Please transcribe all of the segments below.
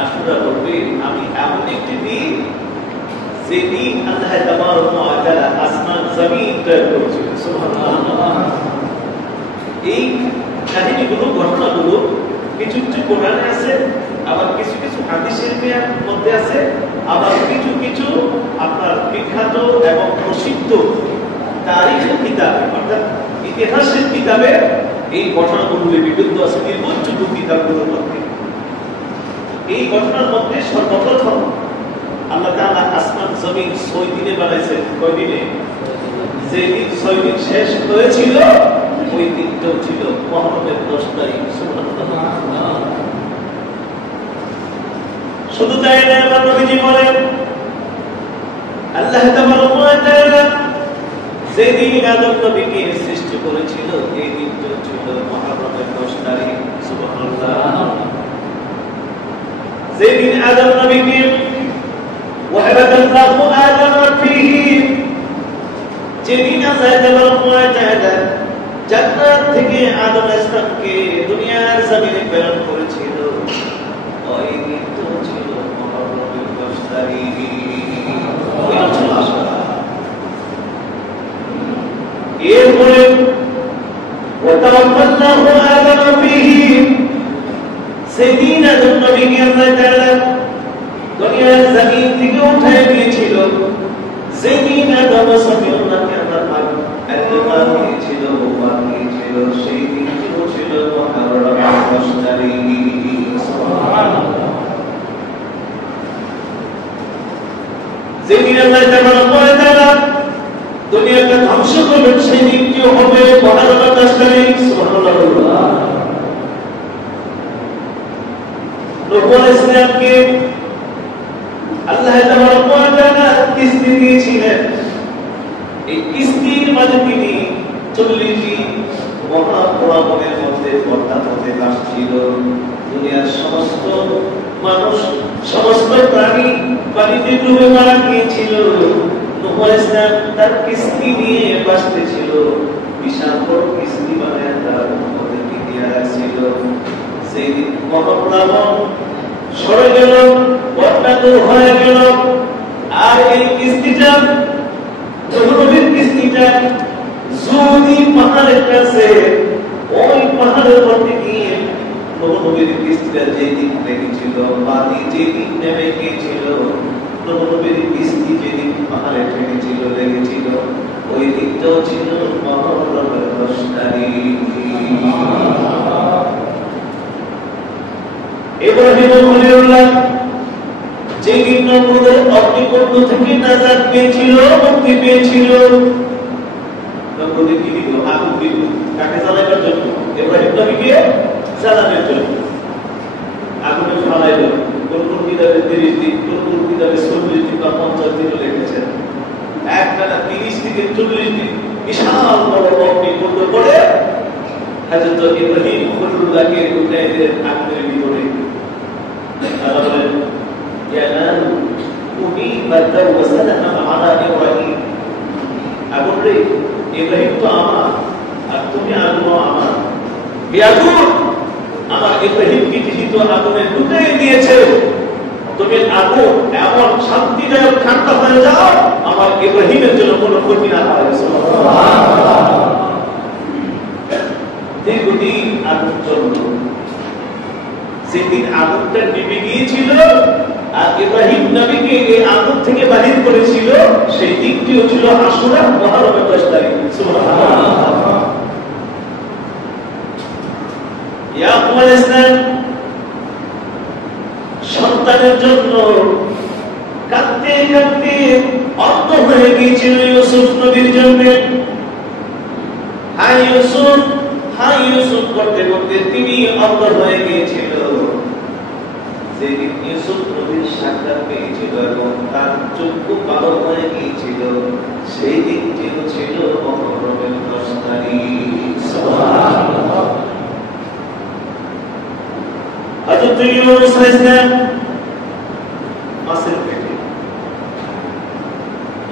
আশুরা বলবে আমি এমন একটি দিন যেদিন আল্লাহ তাবারক ওয়া তাআলা আসমান জমিন তৈরি করেছেন। সুবহানাল্লাহ। এই কাহিনীগুলো ঘটনাগুলো কিছু কিছু কোরআনে আছে, আবার কিছু কিছু হাদিসের মধ্যে আছে, আবার কিছু কিছু আপনার বিখ্যাত এবং প্রসিদ্ধ তারিখের কিতাবে অর্থাৎ ইতিহাসের কিতাবে এই ঘটনাগুলো লিপিবদ্ধ আছে নির্ভরযোগ্য কিতাবগুলোর মধ্যে। এই ঘটনার মধ্যে সর্বপ্রথম আল্লাহ তাআলা আসমান জমিন 6 দিনে বানাইছেন। কয় দিনে? যে দিন 6 দিন শেষ হয়েছিল ওই দিনটাও ছিল মুহররমের 10 তারিখ। সুবহানাল্লাহ। শুধু তাই না, আমার নবীজি বলেন আল্লাহ তাবারক ওয়া তাআলা যেদিন আদম নবীকে সৃষ্টি করেছিল এই দিনটা ছিল মুহররমের 10 তারিখ। সুবহানাল্লাহ। যেদিন আদম নবীকে ওয়াহাদাল্লাহু আদম ফীহি, যেদিন আল্লাহ তাবারক ওয়া তাআলা জান্নাত থেকে আদম আলাইহিসসালামকে দুনিয়ার জমিনে প্রেরণ করেছিল ওই দিনটা ছিল মুহররমের 10 তারিখ। এরপরে ওয়াতাওয়াফাল্লাহু আদম ফীহি, সেদিন আদম নবীকে আল্লাহ তাআলা দুনিয়ার জমিন থেকে উঠায় নিয়েছিল। সেদিন আদম সামিউল্লাহকে আল্লাহ পাক এতবার দিয়েছিল, ওয়াফাত দিয়েছিল, সেই দিনটি ছিল মুহররমের 10 তারিখ। সুবহানাল্লাহ। যেদিন আল্লাহ তাবারক ওয়া তাআলা দুনিয়াকে ধ্বংস করবেন সেই দিনটিও হবে মুহররমের 10 তারিখ। সুবহানাল্লাহ। নূহ আলাইহিস সালামকে আল্লাহ তাবারক ওয়া তাআলা কিস্তি দিয়েছিলেন। এই কিস্তির মাঝে তিনি 40টি মহাপ্লাবনের মধ্যে পর্দা হতে আসছিল। দুনিয়ার সমস্ত মানুষ সমস্ত প্রাণী পানিতে ডুবে মারা গিয়েছিল। নূহ আলাইহিস সালাম তার কিস্তি নিয়ে বাঁচতেছিল। বিশাল বড় কিস্তি বানায় তার উম্মতকে দিয়ে রাখছিল। সেই মহাপ্লাবন সরে গেল, বন্যা দূর হয়ে গেল। আর এই কিস্তিটা নবীর কিস্তিটা যদি পাহাড়ের কাছে ওই পাহাড়ের মধ্যে গিয়ে নবীর কিস্তিটা যেদিন লেগেছিল, পানি যেদিন নেমে গিয়েছিল, নবীর কিস্তি যেদিন পাহাড়ে ঠেকেছিল লেগেছিল, ওই দিনটাও ছিল মুহররমের 10 তারিখ। ইব্রাহিম খলিলুল্লাহ যেদিন নমরুদের অগ্নিকুণ্ড থেকে নাজাত পেয়েছিল, মুক্তি পেয়েছিল, নমরুদের কি দিল? আগুন দিল। কাকে জ্বালাবার জন্য? ইব্রাহিম নবীকে জ্বালানোর জন্য আগুনে ফেলাইল। কোন কিতাবে 30 দিন, কোন কিতাবে 40 দিন বা 50 দিন লিখেছেন। একটানা 30 থেকে 40 দিন বিশাল বড় অগ্নিকুণ্ড পড়ে হযরত ইব্রাহিম খলিলুল্লাহকে উঠায় দিলেন আগুনের ভিতরে। তারা বলেন ইয়া নার কুনি বাদাউ ওয়া সালামা আলা ইব্রাহিম। আগুন রে, ইব্রাহিম তো আমার আর তুমি আগুন আমার। এই আগুন আমার ইব্রাহিমকে যেহেতু আগুনে ঢুকিয়ে দিয়েছে, তুমি আগুন এমন শান্তিদায়ক ঠান্ডা হয়ে যাও আমার ইব্রাহিমের জন্য কোনো ক্ষতি না হয়। সুবহানাল্লাহ। দীর্ঘদিন আগুন জ্বলল। সেদিন আগুনটা নিভে গিয়েছিল আর ইব্রাহিম নবীকে এই আগুন থেকে বাহির করেছিল, সেই দিনটিও ছিল আশুরা মুহররমের 10 তারিখ। সুবহানাল্লাহ। ইয়াকুব আলাইহিস সালাম সন্তানের জন্য কাঁদতে কাঁদতে অন্ধ হয়ে গিয়েছিল ইউসুফ নবীর জন্য। হাই ইউসুফ, হাই ইউসুফ করতে করতে তিনি অন্ধ হয়ে গিয়েছিল। যেদিন ইউসুফ নবীর সাক্ষাৎ পেয়েছিল এবং তার চক্ষু কালো হয়ে গিয়েছিল, সেই দিনটি ছিল মুহররমের 10 তারিখ। সুবহানাল্লাহ। হযরত ইউনূস আলাইহিস সালাম মাছের পেটে,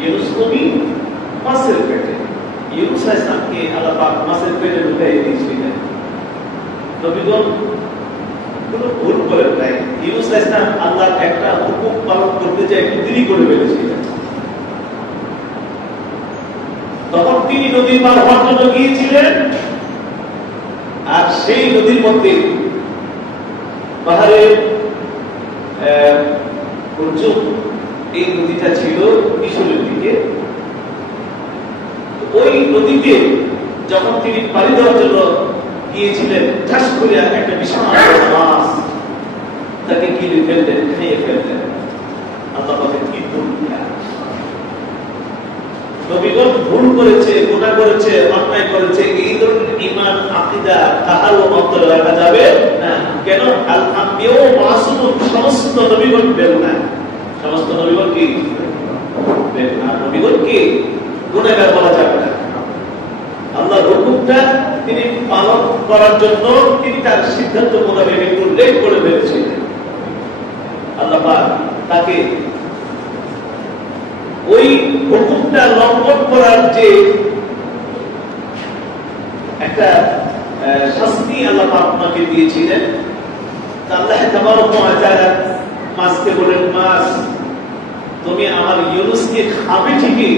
ইউনূস নবী মাছের পেটে, ইউনূস আলাইহিস সালামকে আল্লাহ পাক মাছের পেটে ঢুকিয়ে দিয়েছিলেন। নবীগণ কোনো ভুল করেন নাই, ইউনূস আলাইহিস সালাম আল্লাহর একটা হুকুম পালন করতে যায় একটু দেরি করে ফেলেছিলেন। তখন তিনি নদী পার হওয়ার জন্য গিয়েছিলেন, আর সেই নদীর মধ্যে পাহাড়ের এই নদীটা ছিল মিশরের দিকে। ওই নদীতে যখন তিনি পাড়ি দেওয়ার জন্য গিয়েছিলেন, ঠাস করে একটা বিশাল মাছ তাকে গিলে ফেললেন, খেয়ে ফেললেন। আল্লাহ বলেন কি ভুল, নবীগণ ভুল করেছে, গুনাহ করেছে, অন্যায় করেছে, এই ধরনের ঈমান আকীদা কাহারও অন্তরে রাখা যাবে না। কেন? আল আম্বিয়া মাসুম, সমস্ত নবীগণ বের না, সমস্ত নবীগণ কি বের না, নবীগণ কি গুনাহগার বলা যাবে না। আল্লাহর হুকুমটা তিনি পালন করার জন্য তিনি তার সিদ্ধান্ত মোতাবেক একটু লেট করে ফেলেছিলেন। আল্লাহ পাক তাকে ওই হুকুমটা লঙ্ঘন করার যে একটা শাস্তি আল্লাহ পাক আপনাকে দিয়েছিলেন, আল্লাহ তাবারক ওয়া তাআলা মাছকে বলেন, মাছ তুমি আমার ইউনূসকে খাবে ঠিকই,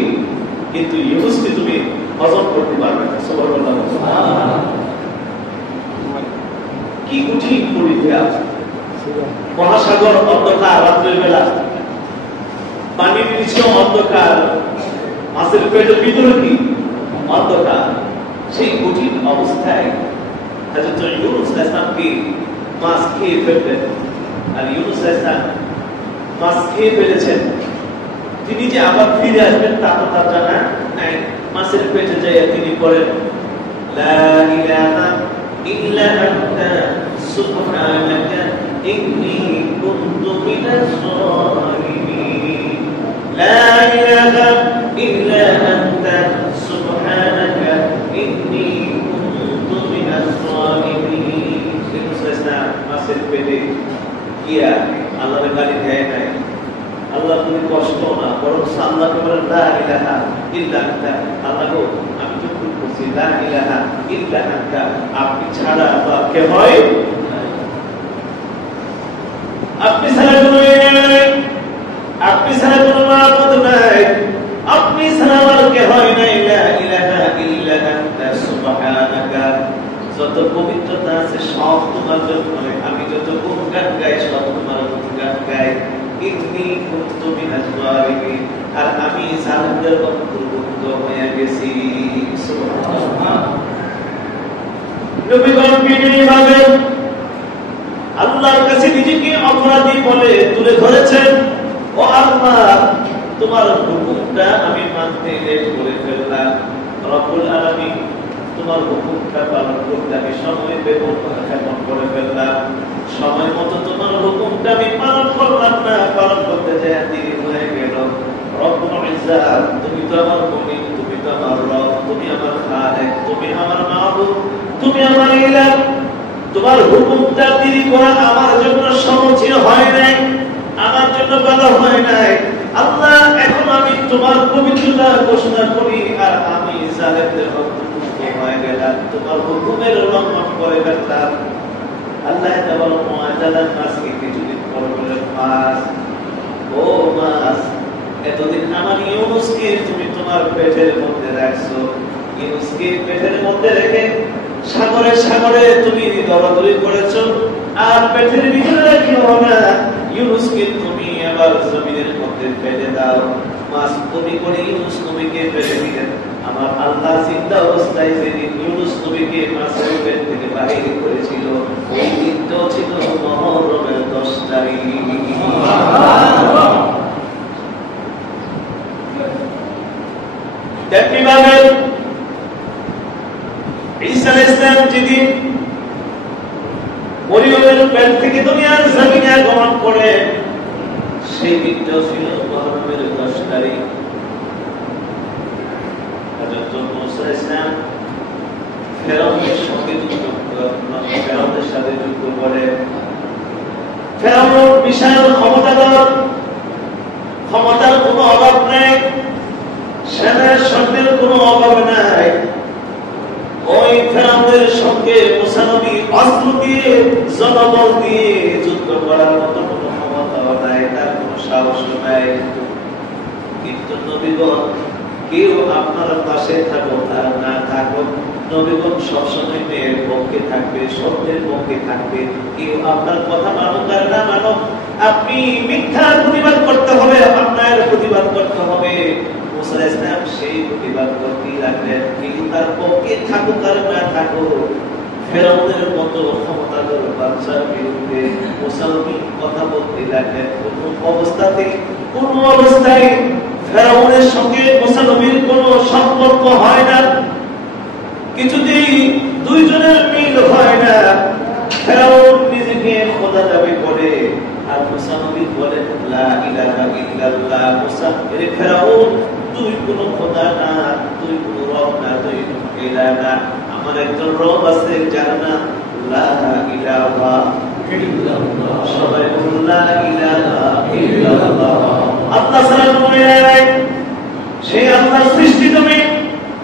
কিন্তু ইউনূসকে তুমি হজম করতে পারবে না। সুবহানাল্লাহ, কি কঠিন পরীক্ষা। মহাসাগর অন্ধকার, রাত্রের বেলা পানির নিচে অন্ধকার, মাছের পেটের ভিতরে কি অন্ধকার। সেই কঠিন অবস্থায় হযরত ইউনূস আলাইহিস সালামকে মাছ খেয়ে ফেললেন। আর ইউনূস আলাইহিস সালাম মাছ খেয়ে ফেলেছেন, তিনি যে আবার ফিরে আসবেন তা তো তার জানা নাই। মাছের পেটে যাইয়া তিনি পড়েন, লা ইলাহা ইল্লা আনতা সুবহানাকা ইন্নী কুনতু মিনাজ জালিমিন। লা ইলাহা ইল্লা আনতা সুবহানাকা ইন্নী কুনতু মিনাজ জালিমিন। মাছের পেটে গিয়া আল্লাহর গালি দেয় নাই, আল্লাহ তুমি কষ্ট না, বরং আল্লাহকে বলেন লা ইলাহা ইল্লা আনতা, আল্লাহ গো আমি তো ভুল করছি, লা ইলাহা ইল্লা আনতা, আপনি ছাড়া বা কে হয়, আপনি ছাড়া কোনো নাই, আপনি ছাড়া কোনো মাবুদ নাই, আপনি ছাড়া আর কে হয় নাই, লা ইলাহা ইল্লা আনতা সুবহানাকা, যত পবিত্রতা আছে সব তোমার জন্য, আমি যত গুণগান গাই সব তোমার গুণগান গাই। ইন্নী কুনতু মিনাজ জালিমিন, আর আমি জালিমদের অন্তর্ভুক্ত হয়ে গেছি। সুবহানাল্লাহ। নবীগণ বিনয়ীভাবে আল্লাহর কাছে নিজেকে অপরাধী বলে তুলে ধরেছেন, ও আল্লাহ তোমার হুকুমটা আমি মানতে লেট করে ফেললাম, রব্বুল আলামিন তোমার হুকুমটা পালন করতে আমি সময় ব্যবধান করে ফেললাম, সময় মতো তোমার হুকুমটা আমি পালন করলাম না, পালন করতে যায় দেরি হয়ে গেল। রব্বুল ইজ্জাত তুমি তো আমার মুনিব, তুমি তো আমার রব, তুমি আমার খালেক, তুমি আমার মাবুদ, তুমি আমার ইলাহ। তোমার হুকুমটা দেরি করা আমার জন্য সমীচীন হয় নাই, আমার জন্য ভালো হয় নাই। আল্লাহ এখন আমি তোমার পবিত্রতা ঘোষণা করি, আর আমি জালেমদের অন্তর্ভুক্ত হয়ে গেলাম, তোমার হুকুমের লঙ্ঘন করে ফেললাম। আল্লাহ তাবারক ওয়া তাআলা মাছকে কিছুদিন পর বলেন, মাছ ও মাছ, এতদিন আমার ইউনূসকে তুমি তোমার পেটের মধ্যে রাখছো, ইউনূসকে পেটের মধ্যে রেখে সাগরে সাগরে তুমি দৌড়াদৌড়ি করেছো, আর পেটের ভিতরে রাখিও না, ইউনূসকে তুমি আবার জমিনের মধ্যে ফেলে দাও। মাছ তুমি করে ইউনূস নবীকে ফেলে দিলেন। আমার আল্লাহ জিন্দা অবস্থায় যেদিন ইউনূস নবীকে মাছের পেট থেকে বাহির করেছিল, ওই দিনটাও ছিল মুহররমের 10 তারিখ। তেমনিভাবে ঈসা আলাইহিস সালাম যেদিন মরিয়মের পেট থেকে দুনিয়ার জমিনে আগমন করে, সেই দিনটাও ছিল মুহররমের 10 তারিখ। হযরত মুসা আলাইহিস সালাম ফেরাউনের সাথে যুদ্ধ করে। ফেরাউন বিশাল ক্ষমতাধর, ক্ষমতার কোনো অভাব নাই, সেনার সৈন্যের কোনো অভাব নাই। ওই ফেরাউনের সঙ্গে মুসা নবী অস্ত্র দিয়ে জনবল দিয়ে যুদ্ধ করার মতো নবীগণ কেউ আপনার পাশে থাকুক আর না থাকুক, নবীগণ সবসময় মেয়ের পক্ষে থাকবে, সত্যের পক্ষে থাকবে। কেউ আপনার কথা মানুক আর না মানুক, আপনি মিথ্যার প্রতিবাদ করতে হবে, আপনার প্রতিবাদ করতে হবে। মুসা আলাইহিস সালাম সেই প্রতিবাদ করতেই লাগলেন। কেউ তার পক্ষে থাকুক আর না থাকুক, ফেরাউনের মতো ক্ষমতাধর বাদশার বিরুদ্ধে মুসা নবী কথা বলতে লাগলেন। কোন অবস্থায় ফেরাউনের সঙ্গে মুসা নবীর কোনো সম্পর্ক হয় না, কিছুতেই দুইজনের মিল হয় না। ফেরাউন নিজেকে খোদা দাবি করে আর মুসা নবী বলেন লা ইলাহা ইল্লাল্লাহ। মুসা এর ফেরাউন, তুই কোনো খোদা না, তুই কোনো রব না, তুই কোনো ইলাহ না, আমার একজন রব আছে যার নাম লা ইলাহা ইল্লাল্লাহ। সবাই বলুন লা ইলাহা ইল্লাল্লাহ। আল্লাহ ছাড়া কোনো ইলাহ নাই, সেই আল্লাহর সৃষ্টি তুমি,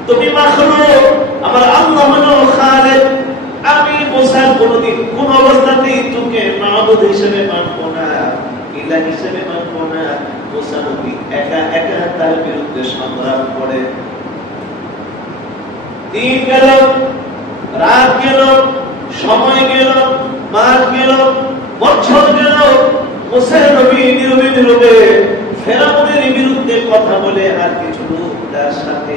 তুমি মাখলুক, আমার আল্লাহ হলো খালিক। আমি মুসা কোনদিন কোন অবস্থাতেই তোকে মাবুদ হিসেবে মানব না, ইলাহ হিসেবে মানব না। মুসা নবী একা একা তার বিরুদ্ধে সংগ্রাম করে। দিন গেল, রাত গেল, সময় গেল, মাস গেল, বছর গেল, মুসা নবী নীরবে নীরবে ফেরাউনের বিরুদ্ধে কথা বলে আর কিছু লোক তার সাথে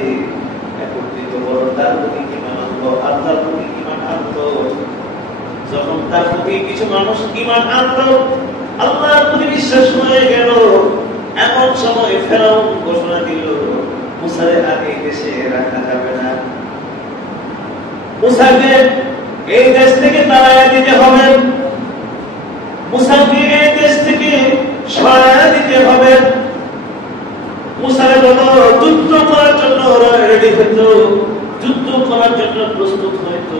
একত্রিত হলো, তার প্রতি ঈমান আনলো, আল্লাহর প্রতি ঈমান আনলো। যখন তার প্রতি কিছু মানুষ ঈমান আনলো, আল্লাহর প্রতি বিশ্বাস হয়ে গেল, এমন সময় ফেরাউন ঘোষণা দিল মুসাকে আগে দেশে রাখা যাবে না, মুসাকে এই দেশ থেকে তাড়াইয়া দিতে হবে, মুসাকে এই দেশ থেকে সরাইয়া দিতে হবে। মুসারে বলো যুদ্ধ করার জন্য রেডি হইতো, যুদ্ধ করার জন্য প্রস্তুত হইতো।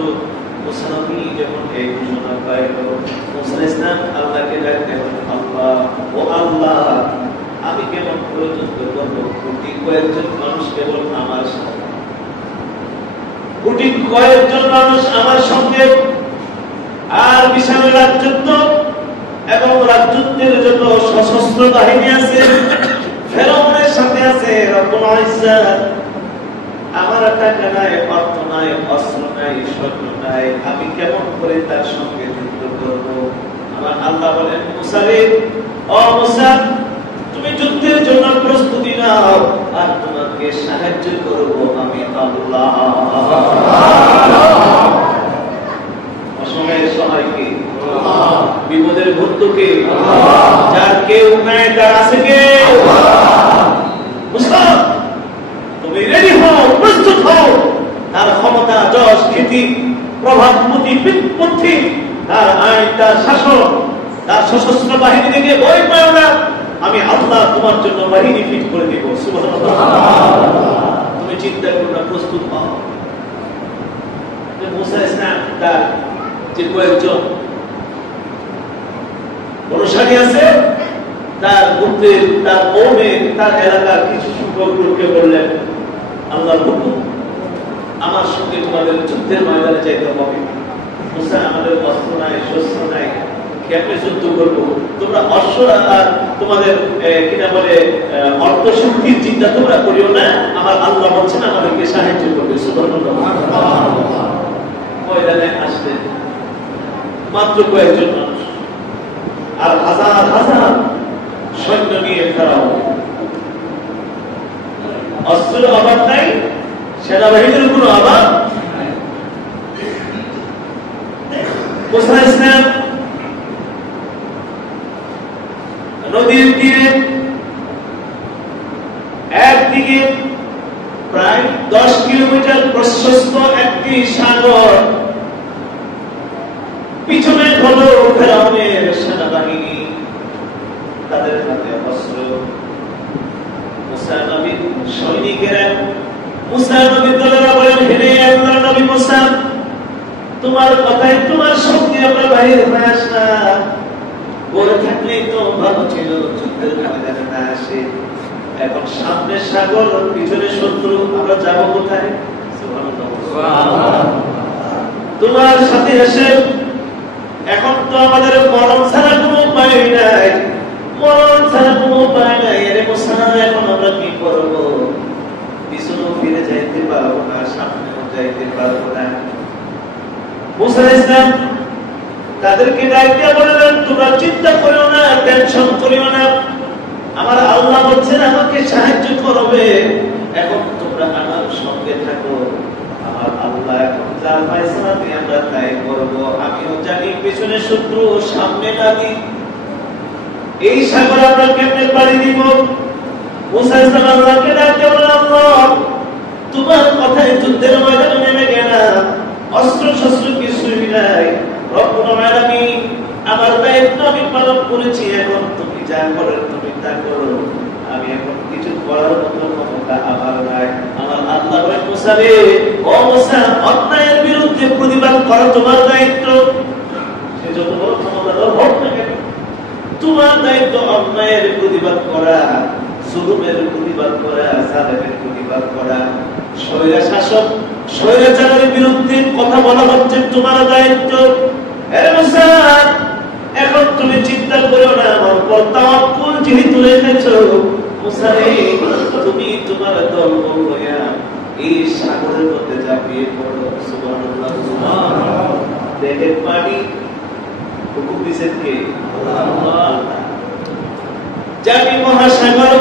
মুসা নবী যখন এই ঘোষণা পাইল, মুসা আলাইহিস সালাম আল্লাহকে ডাকলেন, আল্লাহ, ও আল্লাহ, আমি কেমন করে যুদ্ধ করবো? কোটি কয়েকজন মানুষ কেবল আমার সাথে, কোটি কয়েকজন মানুষ আমার সঙ্গে, আর বিশাল রাজযুদ্ধ এবং রাজযুদ্ধের জন্য সশস্ত্র বাহিনী আছে, ফেরাউনের সাথে আছে রব্বুল ইজ্জাত। আমার টাকা নাই, অর্থ নাই, অস্ত্র নাই, সৈন্য নাই, আমি কেমন করে তার সঙ্গে যুদ্ধ করব? আমার আল্লাহ বলেন, মুসা রে, ও মুসা, তুমি যুদ্ধের জন্য প্রস্তুতি নাও, আর তোমাকে সাহায্য করব আমি আল্লাহ। অসময়ের সহায়কে, বিপদের বন্ধুকে, যার কেউ নাই তার আছে কে? মুসা, তুমি রেডি হও, প্রস্তুত হও। তার ক্ষমতা, যশ, খ্যাতি, প্রভাব, প্রতিপত্তি, তার আইন, তার শাসন, তার সশস্ত্র বাহিনী থেকে ভয় পাও না, আমি আল্লাহ তোমার জন্য বাহিনী ফিট করে দিব। সুবহানাল্লাহ। তুমি চিন্তা করো না, প্রস্তুত হও। মুসা ইসলাম তার যে কয়েকজন অনুসারী আছে, তার গোত্রের, তার কওমের, তার এলাকার কিছু সংখ্যক লোককে বললেন, আল্লাহর হুকুম, আমার সঙ্গে তোমাদের যুদ্ধের ময়দানে যাইতে হবে। মুসা, আমাদের অস্ত্র নাই, শস্ত্র নাই, কেমনে যুদ্ধ করবো? তোমরা অশ্ব আর তোমাদের কিনা বলে অর্থ শক্তির চিন্তা তোমরা করিও না, আমার আল্লাহ বলছেন আমাদেরকে সাহায্য করবে। সুবহানাল্লাহ। ময়দানে আসলেন মাত্র কয়েকজন মানুষ, আর হাজার হাজার সৈন্য নিয়ে ফেরাও। অস্ত্রের অভাব নাই, সেনাবাহিনীর কোনো অভাব। মুসা ইসলাম নদীর তীরে একদিকে প্রায় 10 কিলোমিটার প্রশস্ত একটি সাগর, পিছনে হলো ফেরাউনের সেনাবাহিনী, তাদের হাতে অস্ত্র। মুসা নবীর সৈনিকেরা, মুসা নবীর দলেরা বলেন, হে আল্লাহর নবী মুসা, তোমার কথায় তোমার শক্তি আমরা বাহির হয়ে আসলাম, বলে থাকলেই তো ভালো ছিল, যুদ্ধের ময়দানে না আসে। এখন সামনে সাগর, পিছনে শত্রু, আমরা যাবো কোথায়? তোমার সাথে এসে এখন তো আমাদের মরণ ছাড়া কোনো উপায় নাই, মরণ ছাড়া কোনো উপায় নাই। এর মুসা, এখন আমরা কি করবো? পারবো না, সামনেও যাইতে পারবো না। মুসা আলাইহিস সালাম তাদেরকে ডাইকে বললেন, তোমরা চিন্তা করিও না, টেনশন করিও না, আমার আল্লাহ বলছেন আমাকে সাহায্য করবে, এখন তোমরা আমার সঙ্গে থাকো, আমার আল্লাহ এখন যা ফয়সালা দিয়ে আমরা তাই করব। আমিও জানি পেছনে শত্রু, সামনে লাগি, এই সাগর আমরা কেমনে পাড়ি দিব? মুসা আলাইহিস সালাম আল্লাহকে ডাকতে বললেন, আল্লাহ তোমার কথায় যুদ্ধের ময়দানে নেমে গেলাম, অস্ত্র শস্ত্র কিছুই নাই, রব্বুল আলামিন আমার দায়িত্ব আমি পালন করেছি, এখন তুমি যা করার তুমি তা করো, আমি এখন কিছু করার মতো ক্ষমতা আমার নাই। আমার আল্লাহ বলেন, মুসা রে, ও মুসা, অন্যায়ের বিরুদ্ধে প্রতিবাদ করা তোমার দায়িত্ব, সে যত বড় ক্ষমতাধর হোক না কেন, তোমার দায়িত্ব অন্যায়ের প্রতিবাদ করা, জুলুমের প্রতিবাদ করা, জালেমের প্রতিবাদ করা, স্বৈরা শাসক স্বৈরাচারের বিরুদ্ধে কথা বলা হচ্ছে তোমার দায়িত্ব। হে মুসা, এখন তুমি চিন্তা করো না, আমার উপর তাওয়াক্কুল যেহেতু রেখেছো, মুসা রে, তুমি তোমার দলবল হইয়া এই সাগরের মধ্যে ঝাঁপিয়ে পড়ো। সুবহানাল্লাহ, সুবহানাল্লাহ। দেখেন পানি হুকুম দিয়েছেন কে? আল্লাহ। জানি মহাসাগর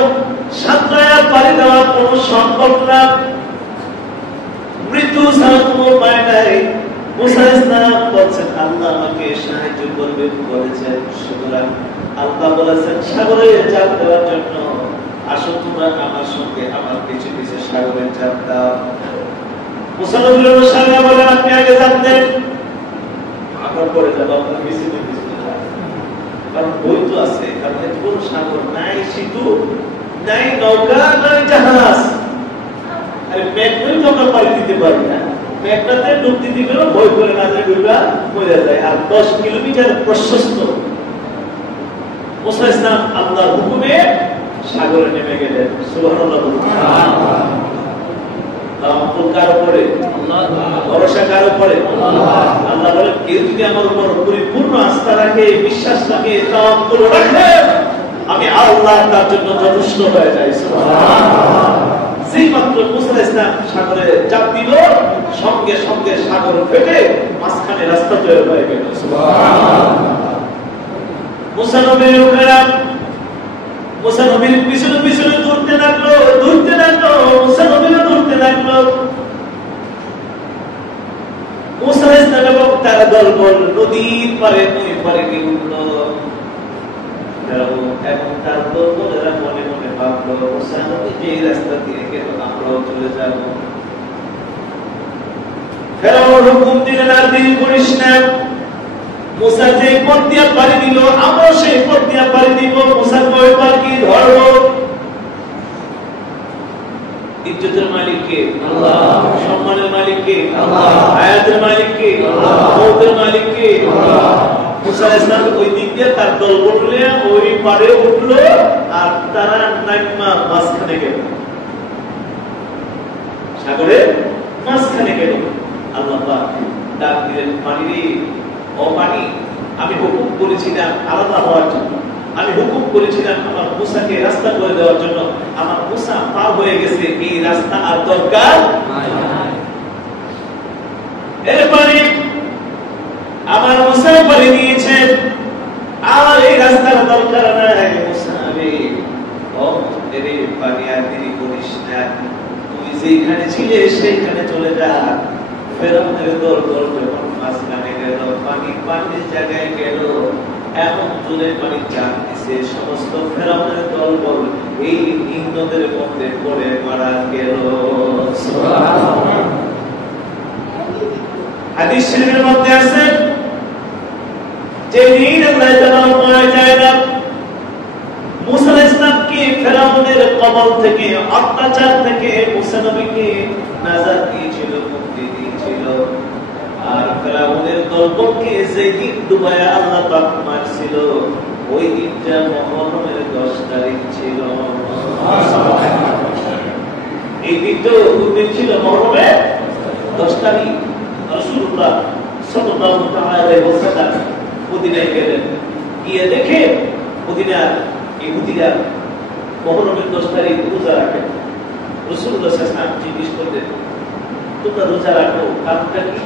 সাঁতরায়া পাড়ি দেওয়া কোনো সম্ভব না, মৃত্যু ছাড়া কোনো উপায় নাই। মুসা আলাইহিস সালাম বলছেন, আল্লাহ আমাকে সাহায্য করবেন বলেছেন, সুতরাং আল্লাহ বলেছেন সাগরে ঝাঁপ দেওয়ার জন্য, আসো তোমরা আমার সঙ্গে আমার পিছু পিছু সাগরে ঝাঁপ দাও। মুসা নবীর সাগরে বলেন, আপনি আগে ঝাঁপ দেন, আমরা পরে যাবো, আপনার পিছনে পিছনে যান, কারণ বই তো আছে, কারণ এত বড় সাগর, নাই সেতু, নাই নৌকা, নাই জাহাজ, আরে মেঘনাই তো আমরা পাড়ি দিতে পারি না, মেঘনাতে ডুব দিতে গেলেও ভয় করে না যায়, ডুবা মরে যায়, আর 10 কিলোমিটার প্রশস্ত। মুসা আলাইহিস সালাম আল্লাহর হুকুমে সাগরে নেমে গেলেন। সুবহানাল্লাহ, সুবহানাল্লাহ। তাওয়াক্কুল কার উপরে? আল্লাহ। ভরসা কার উপরে? আল্লাহ। আল্লাহ বলেন, কেউ যদি আমার উপর পরিপূর্ণ আস্থা রাখে, বিশ্বাস রাখে, তাওয়াক্কুল রাখে, আমি আল্লাহ তার জন্য যথেষ্ট হয়ে যাই। সুবহানাল্লাহ। যেই মাত্র মুসা আলাইহিস সালাম সাগরে ঝাঁপ দিল, সঙ্গে সঙ্গে সাগর ফেটে মাঝখানে রাস্তা তৈরি হয়ে গেল। সুবহানাল্লাহ। মুসা নবীর লোকেরা মুসা নবীর পিছনে পিছনে দৌড়তে লাগলো, দৌড়তে লাগলো, মুসা নবীও দৌড়তে লাগলো। মুসা আলাইহিস সালাম এবং তার দলবল নদীর পারে নই পারে গিয়ে উঠলো। এবং তার দলবলেরা মনে মনে ভাবলো, মুসা নবী যে রাস্তা দিয়ে গেল আমরাও চলে যাব। ফেরাউন হুকুম দিলেন, আর দেরি করিস না, মুসা যে পথ দিয়া পাড়ি দিল আমরা সেই পথ দিয়া পাড়ি দিব। মুসা কয় পাখি ধরো। ইজ্জতের মালিক কে? আল্লাহ। সম্মানের মালিক কে? আল্লাহ। হায়াতের মালিক কে? আল্লাহ। মওতের মালিক কে? আল্লাহ। মুসা আলাইহিস সালাম ওই দিক দিয়ে তার দল বললে ওই পারে উঠলো, আর তারা নাইমা মাঝখানে গেল, সাগরে মাঝখানে গেল। আল্লাহ পাক ডাক দিলেন, পানি রে, ও পানি, আমি হুকুম করেছিলাম আলাদা হওয়ার জন্য, আমি হুকুম করেছিলাম আমার মুসাকে রাস্তা করে দেওয়ার জন্য, আমার মুসা পার হয়ে গেছে, এই রাস্তা আর দরকার নাই। এর পানি আমার মুসা পাড়ি দিয়েছেন, আর এই রাস্তার দরকার নাই। মুসা রে, ও রে পানি, আর দেরি করিস না, তুই যেখানে ছিলে সেইখানে চলে যা। ফেরাউনের দল যখন মাঝখানে গেল, পানি পানির জায়গায় গেল, এখন জলে পানি চাপ দিছে, সমস্ত ফেরাউনের দল বল এই নদের মধ্যে পড়ে মারা গেল। হাদিস শরীফের মধ্যে আছে, যে দিন আল্লাহ তাআলা মারা যায় না, মুসা আলাইহিস সালামকে ফেরাউনের কবল থেকে, অত্যাচার থেকে মুসা নবীকে নাজাত দিয়েছিল, মুক্তি দিয়েছিল। আর ফেরাউনের দলবলকে যেদিন ডুবায়া আল্লাহ পাক মারছিল, ওই দিনটা মুহররমের 10 তারিখ ছিল। এই দিনটা কোন দিন ছিল? মুহররমের 10 তারিখ। রাসূলুল্লাহ সাল্লাল্লাহু আলাইহি ওয়াসাল্লাম মদিনায় গেলেন, গিয়ে দেখে মদিনার ইহুদিরা মুহররমের 10 তারিখ রোজা রাখে। রাসূলুল্লাহ সাল্লাল্লাহু আলাইহি ওয়াসাল্লাম জিজ্ঞেস করলেন, তোমরা রোজা রাখো, কারণটা কি?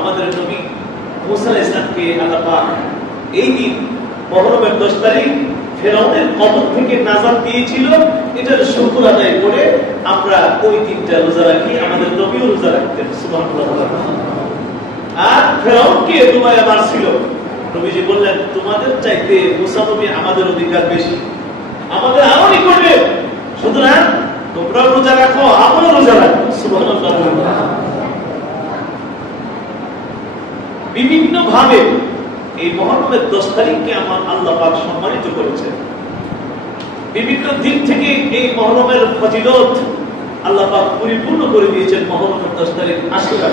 আমাদের নবী মুসা আলাইহিস সালামকে আল্লাহ পাক এই দিন মুহররমের 10 তারিখ ফেরাউনের কবর থেকে নাজাত দিয়েছিল, এটার শুকর আদায় করে আমরা ওই দিনটা রোজা রাখি। আমাদের নবীও রোজা রাখতেন, সুবহানাল্লাহ। আর ফেরাউনকে দুবাইয়ে মারছিল, নবীজি বললেন তোমাদের চাইতে মুসা নবী আমাদের অধিকার বেশি, আমাদের আরো করবে, সুতরাং তোমরা রোজা রাখো, আমরাও রোজা রাখবো, সুবহানাল্লাহ। বিভিন্ন ভাবে এই মুহররমের 10 তারিখকে আমার আল্লাহ পাক সম্মানিত করেছেন। বিভিন্ন দিক থেকে এই মুহররমের ফজিলত আল্লাহ পাক পরিপূর্ণ করে দিয়েছেন মুহররমের 10 তারিখ আশুরা।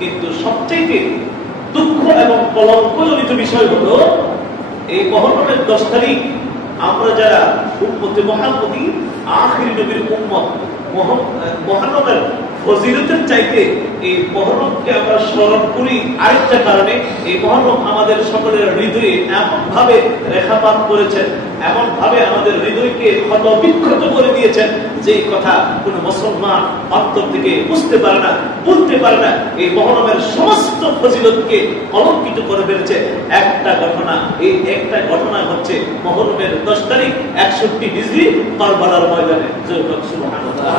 কিন্তু সবচেয়ে দুঃখ এবং কলঙ্কজনিত বিষয় হলো এই মুহররমের 10 তারিখ আমরা যারা উম্মতে মুহাম্মদী আখির নবীর উম্মত, মুহররমের ফজিলতের চাইতে এই মুহররমকে আমরা স্মরণ করি আরেকটা কারণে। এই মুহররম আমাদের সকলের হৃদয়ে এমন ভাবে রেখাপাত করেছেন, এমন ভাবে আমাদের হৃদয়কে ক্ষত বিক্ষত করে দিয়েছেন যে কথা কোন মুসলমান অন্তর থেকে বুঝতে পারে না, বলতে পারে না। এই মুহররমের সমস্ত ফজিলতকে কলঙ্কিত করে ফেলেছে একটা ঘটনা। এই একটা ঘটনা হচ্ছে মুহররমের 10 তারিখ 61 হিজরি কারবালার ময়দানে। সুবহানাল্লাহ।